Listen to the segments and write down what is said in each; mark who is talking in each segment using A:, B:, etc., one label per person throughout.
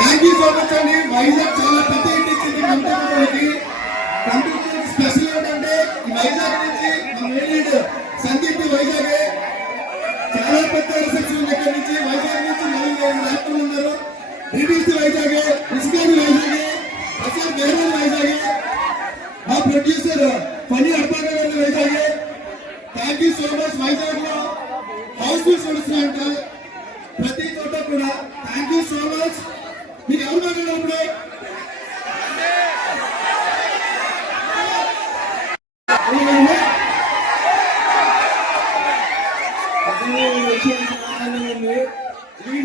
A: Thank you so much అండి వైజాగ్ చాలా పెద్ద ఇంటి ఇచ్చింది కంపెనీకి కంపెనీ స్పెషల్ ఏంటంటే వైజాగ్ నుంచి మెయిన్ సందీప్ వైజాగ్. చాలా పెద్ద రిసెప్షన్ దగ్గర నుంచి వైజాగ్ నుంచి నలుగురు రాష్ట్రాలు ఉన్నారు. బ్రిటిష్ వైజాగ్ ఇస్కాన్ వైజాగ్ అసలు వేరే వైజాగ్ మా ప్రొడ్యూసర్ పని అర్థం Vizag. Thank you so much వైజాగ్లో హౌస్ఫుల్స్ నడుస్తున్నాయంట ప్రతి చోట కూడా. థ్యాంక్ యూ సో మచ్ మీరు ఎవరు మాట్లాడినప్పుడు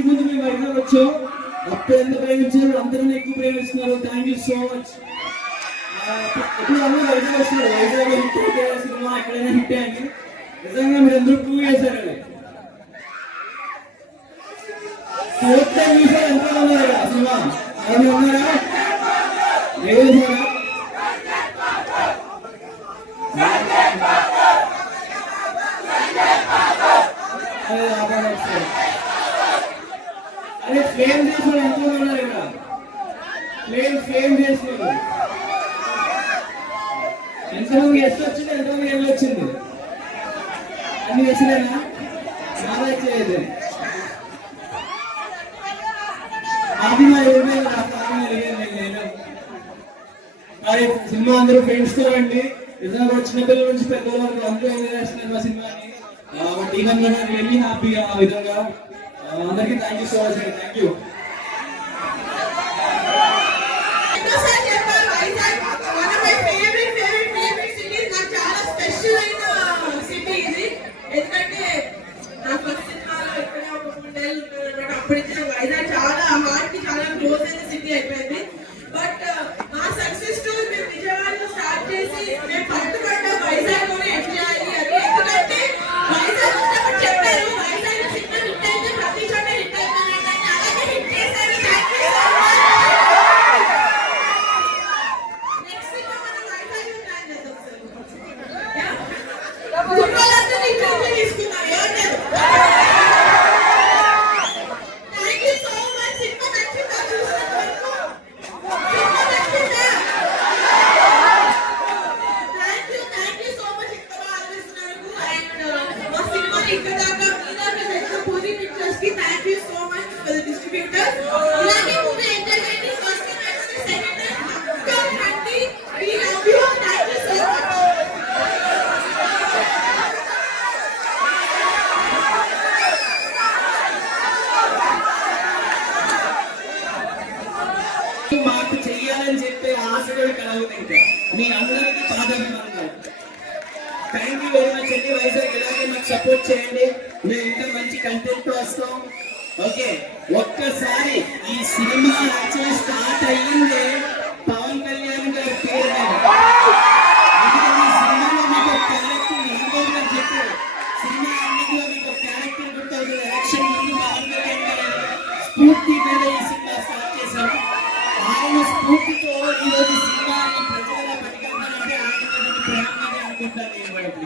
B: ముందు మేము వైజాగ్ వచ్చాం? ఎంత ప్రేమించారు అందరినీ ఎక్కువ ప్రేమిస్తున్నారు. థ్యాంక్ యూ సో మచ్ ఇప్పుడు అందరూ వైజాగ్ వస్తున్నారు. వైజాగ్ హిట్ సినిమా ఎక్కడైనా హిట్ అని నిజంగా మీరు అందరూ ప్రూవ్ చేశారండి అది ఉన్నారా? లేదు సార్ అరే ఫ్లేమ్ చేసిన ఎంత ఉన్నారు ఇక్కడ? ఫ్లేమ్ ఫ్లేమ్ చేసిన ఎంతమంది ఎస్ వచ్చింది? ఎంతమంది ఎల్ వచ్చింది? అన్ని చేసినా చాలా చేయలేదు మరి సినిమా అందరూ ఫ్రెండ్స్తో రండి. నిజంగా కూడా చిన్నపిల్లల నుంచి పెద్దల వరకు అందరూ ఎంజాయ్ చేస్తున్నారు మా సినిమాని. బట్ ఈవెన్ వెళ్ళి హ్యాపీగా ఆ విధంగా. అందరికీ థ్యాంక్ యూ సో మచ్ అండి థ్యాంక్ యూ
C: చాలా heart కి చాలా close అయిన city అయిపోయింది.
B: మాకు చెయ్యాలని చెప్పే ఆశ కూడా కలగదు మీ అందరికీ పాదాభిమానాలు థ్యాంక్ యూ వెరీ మచ్ అండి. వైజాగ్ ఇలాగే మాకు సపోర్ట్ చేయండి. మేము ఇంకా మంచి కంటెంట్ వస్తాం. ఓకే. ఒక్కసారి ఈ సినిమా యాక్చువల్లీ స్టార్ట్ అయ్యిందే పవన్ కళ్యాణ్ గారి పేరు మీద. సినిమాలో మీకు క్యారెక్టర్ హీరో గారు చెప్పారు. సినిమా అన్నింటిలో మీకు క్యారెక్టర్ ఎలక్షన్ ముందు పవన్ కళ్యాణ్ గారు స్ఫూర్తి మీద ఈ సినిమా స్టార్ట్ చేశారు. ఆయన స్ఫూర్తితో ఈరోజు సినిమాని ప్రజల ఆయన అనుకుంటాను నేను